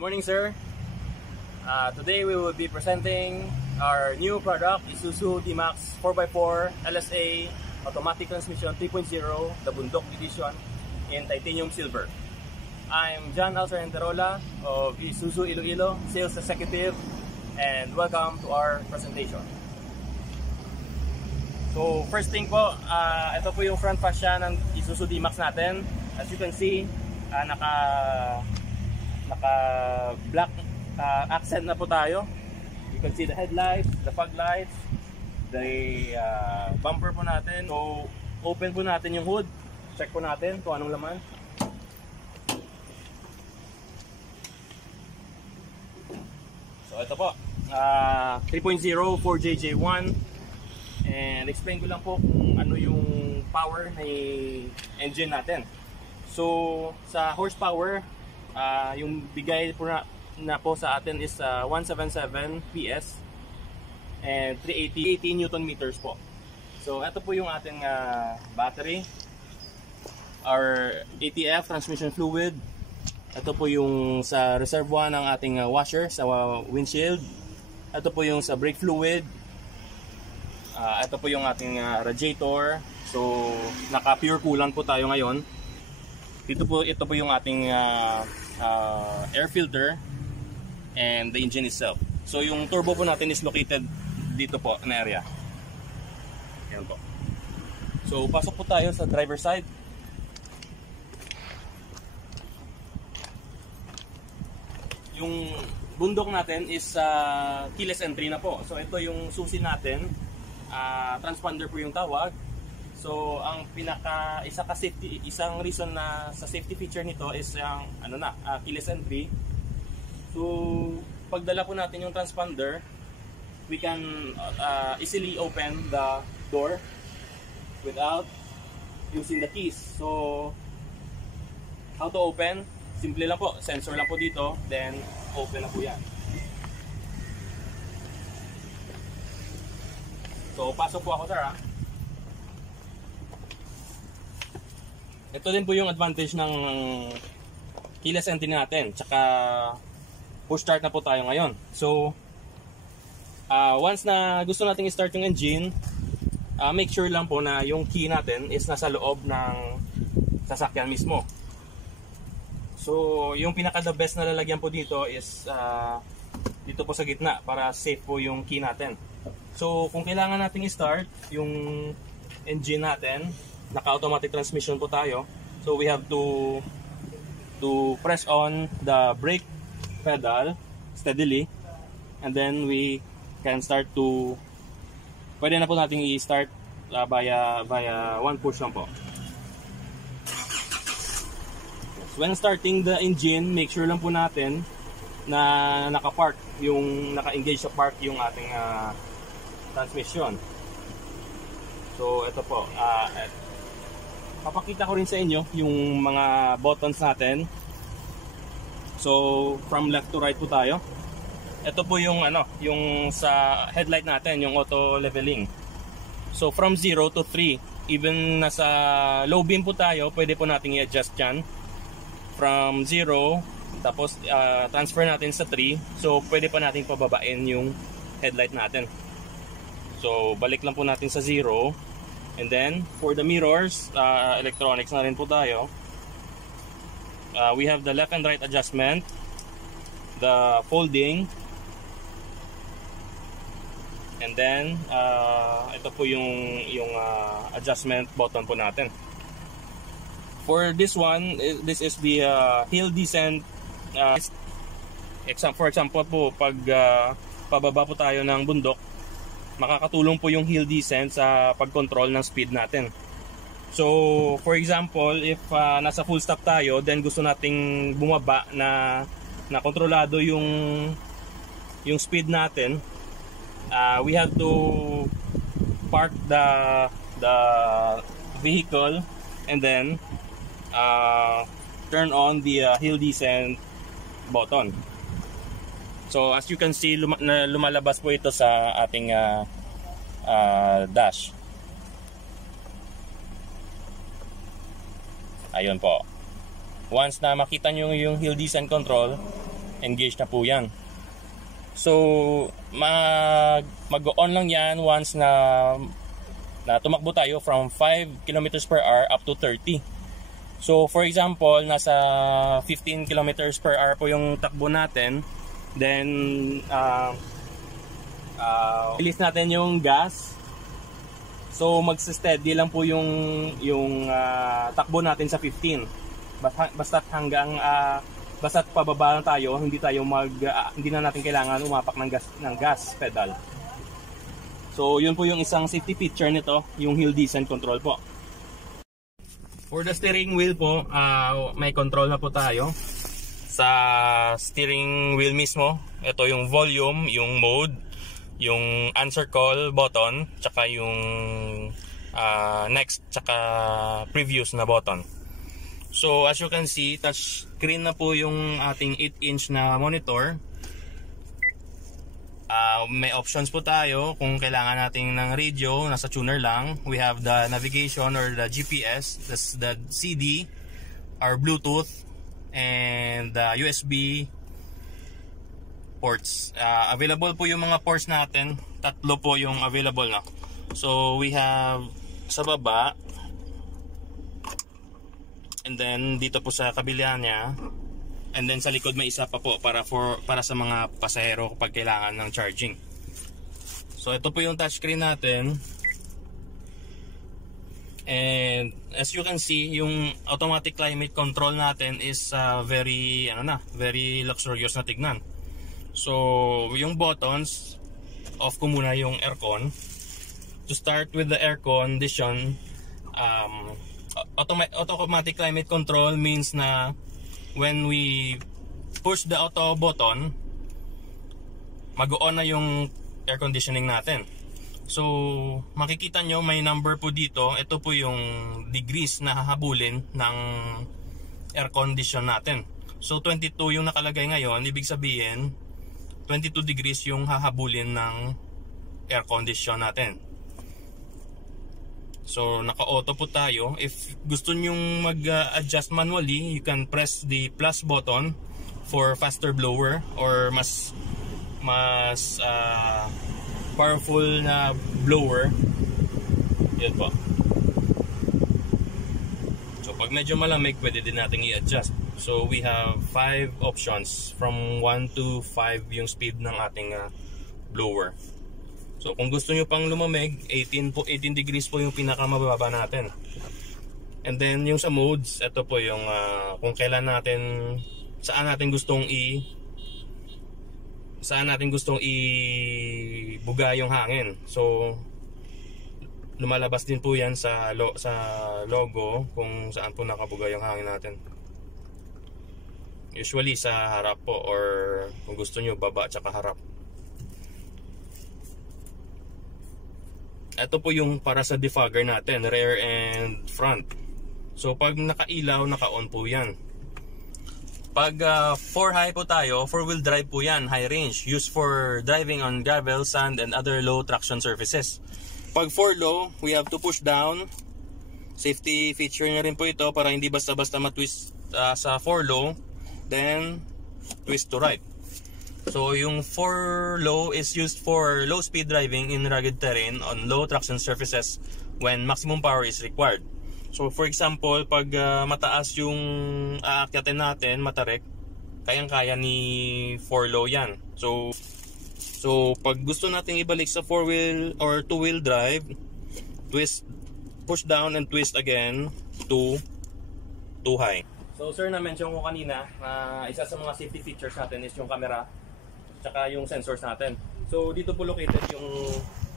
morning, sir. Today we will be presenting our new product, Isuzu D-Max 4x4 LSA Automatic Transmission 3.0, the Bundok Edition in Titanium Silver. I'm John Alcerenterola of Isuzu Iloilo, Sales Executive, and welcome to our presentation. So first thing po, ito po yung front fascia ng Isuzu D-Max natin. As you can see, naka black accent na po tayo. You can see the headlights, the fog lights, the bumper po natin. So open po natin yung hood. Check po natin kung anong laman. So ito po, 3.0 4JJ1. And explain ko lang po kung ano yung power ng engine natin. So sa horsepower, yung bigay po na po sa atin is 177 PS and 380 Newton meters po. So ito po yung ating battery, our ATF transmission fluid. Ito po yung sa reservoir ng ating washer sa windshield. Ito po yung sa brake fluid. Ito po yung ating radiator. So naka pure coolant po tayo ngayon. Ito po yung ating air filter and the engine itself. So yung turbo po natin is located dito po na area. Ayan po. So pasok po tayo sa driver side. Yung bundok natin is keyless entry na po. So ito yung susi natin. Transponder po yung tawag. So ang isang reason na sa safety feature nito is yung keyless entry. So pagdala po natin yung transponder, we can easily open the door without using the keys. So how to open? Simple lang po, sensor lang po dito, then open na po yan. So pasok po ako, sir, ha. Ito din po yung advantage ng keyless entry natin, tsaka push start na po tayo ngayon. So once na gusto nating i-start yung engine, make sure lang po na yung key natin is nasa loob ng sasakyan mismo. So yung pinaka the best na lalagyan po dito is dito po sa gitna para safe po yung key natin. So kung kailangan nating i-start yung engine natin, naka-automatic transmission po tayo. So we have to press on the brake pedal steadily, and then we can start to, pwede na po natin i-start via one push lang po. So when starting the engine, make sure lang po natin na naka-engage sa park yung ating transmission. So ito po, papakita ko rin sa inyo yung mga buttons natin. So from left to right po tayo. Ito po yung yung sa headlight natin, yung auto leveling. So from 0 to 3, even nasa low beam po tayo, pwede po nating i-adjust yan. From 0, tapos transfer natin sa 3. So pwede pa nating pababain yung headlight natin. So balik lang po natin sa 0. And then for the mirrors, electronics na rin po tayo. We have the left and right adjustment, the folding, and then ito po yung adjustment button po natin. For this one, this is the hill descent. For example po, pag pababa po tayo ng bundok, makakatulong po yung hill descent sa pag-control ng speed natin. So for example, if nasa full stop tayo, then gusto nating bumaba na kontrolado yung speed natin, we have to park the vehicle and then turn on the hill descent button. So as you can see, lumalabas po ito sa ating dash. Ayun po. Once na makita nyo yung hill descent control, engage na po yan. So mag-on lang yan once na tumakbo tayo from 5 kilometers per hour up to 30. So for example, nasa 15 kilometers per hour po yung takbo natin, then release natin yung gas. So magse-steady lang po yung takbo natin sa 15. Basta't hanggang basta't pababa lang tayo, hindi na natin kailangan umapak ng gas pedal. So yun po yung isang safety feature nito, yung hill descent control po. For the steering wheel po, may control na po tayo sa steering wheel mismo. Ito yung volume, yung mode, yung answer call button, tsaka yung next, tsaka previous na button. So as you can see, touch screen na po yung ating 8-inch na monitor. May options po tayo kung kailangan natin ng radio, nasa tuner lang. We have the navigation or the GPS, the CD, our Bluetooth, and the USB ports. Available po yung mga ports natin. 3 po yung available na. So we have sa baba, and then dito po sa kabila niya, and then sa likod may isa pa po para sa mga pasahero kapag kailangan ng charging. So ito po yung touchscreen natin. And as you can see, yung automatic climate control natin is very luxurious na tignan. So yung buttons, off ko muna yung aircon. To start with the air condition, automatic climate control means na when we push the auto button, mag-on na yung air conditioning natin. So makikita nyo may number po dito. Ito po yung degrees na hahabulin ng air condition natin. So 22 yung nakalagay ngayon. Ibig sabihin 22 degrees yung hahabulin ng air condition natin. So naka-auto po tayo. If gusto nyong mag-adjust manually, you can press the plus button for faster blower or mas powerful na blower. Yan po. So pag medyo malamig, pwede din natin i-adjust. So we have 5 options, from 1 to 5 yung speed ng ating blower. So kung gusto nyo pang lumamig, 18 degrees po yung pinakamababa natin. And then yung sa modes, ito po yung kung kailan natin, saan natin gustong ibuga yung hangin. So lumalabas din po yan sa logo kung saan po nakabuga yung hangin natin. Usually sa harap po, or kung gusto nyo baba at saka harap. Ito po yung para sa defogger natin, rear and front. So pag nakailaw, naka-on po yan. Pag 4 high po tayo, 4-wheel drive po yan, high range, used for driving on gravel, sand, and other low traction surfaces. Pag 4 low, we have to push down. Safety feature na rin po ito para hindi basta-basta matwist sa 4 low, then twist to right. So yung 4 low is used for low speed driving in rugged terrain on low traction surfaces when maximum power is required. So for example, pag mataas yung aakyatin natin, matarik, kayang-kaya ni 4 low yan. So pag gusto nating ibalik sa 4-wheel or 2-wheel drive, twist, push down and twist again to 2 high. So sir, na-mention ko kanina, isa sa mga safety features natin is yung camera tsaka yung sensors natin. So dito po located yung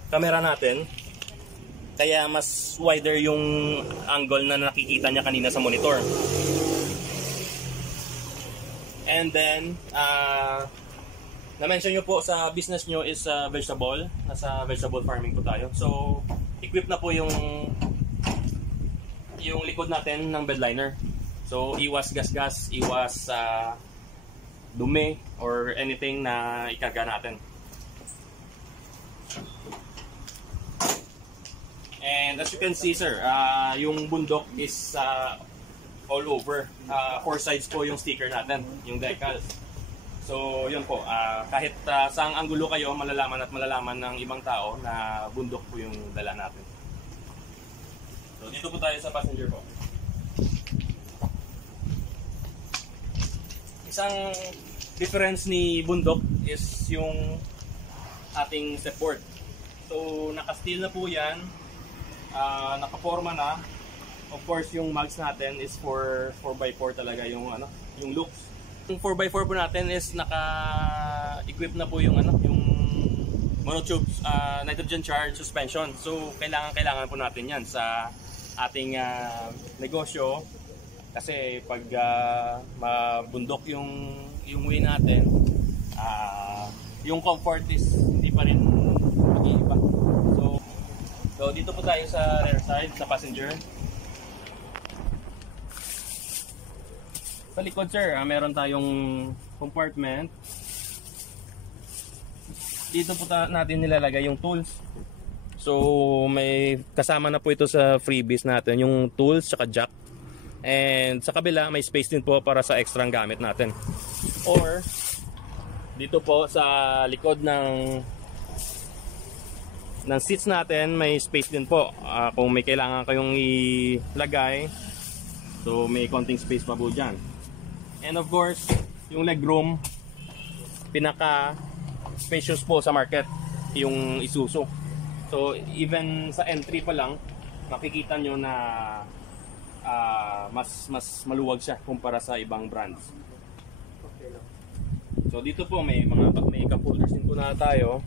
camera natin, kaya mas wider yung angle na nakikita niya kanina sa monitor. And then na-mention nyo po sa business nyo is vegetable. Nasa vegetable farming po tayo. So equip na po yung likod natin ng bedliner. So iwas gas-gas, iwas dumi or anything na ikaga natin. And as you can see sir, yung bundok is all over. 4 sides po yung sticker natin, yung decals. So yun po, kahit saang anggulo kayo, malalaman at malalaman ng ibang tao na bundok po yung dala natin. So dito po tayo sa passenger po. Isang difference ni bundok is yung ating support. So naka-steel na po yan, naka-forma na. Of course yung mags natin is for 4x4 talaga yung yung looks. Yung 4x4 po natin is naka-equip na po yung yung monotube nitrogen charge suspension. So kailangan po natin 'yan sa ating negosyo kasi pag mabundok yung way natin, yung comfort is hindi pa rin mag-iiba. So dito po tayo sa rear side sa passenger. Sa likod sir, meron tayong compartment. Dito po natin nilalagay yung tools. So may kasama na po ito sa freebies natin, yung tools at jack. And sa kabila may space din po para sa extrang gamit natin. Or dito po sa likod ng seats natin may space din po. Kung may kailangan kayong ilagay, so may konting space pa po dyan. And of course, yung legroom, pinaka spacious po sa market, yung Isuzu. So even sa entry pa lang, makikita nyo na mas maluwag siya kumpara sa ibang brands. So dito po may cup holders din po na tayo.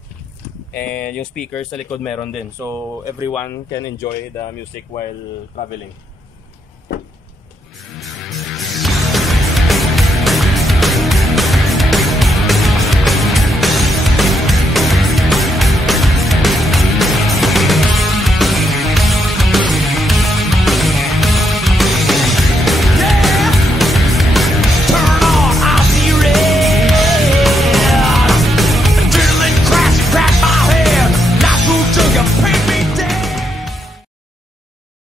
And yung speakers sa likod meron din. So everyone can enjoy the music while traveling.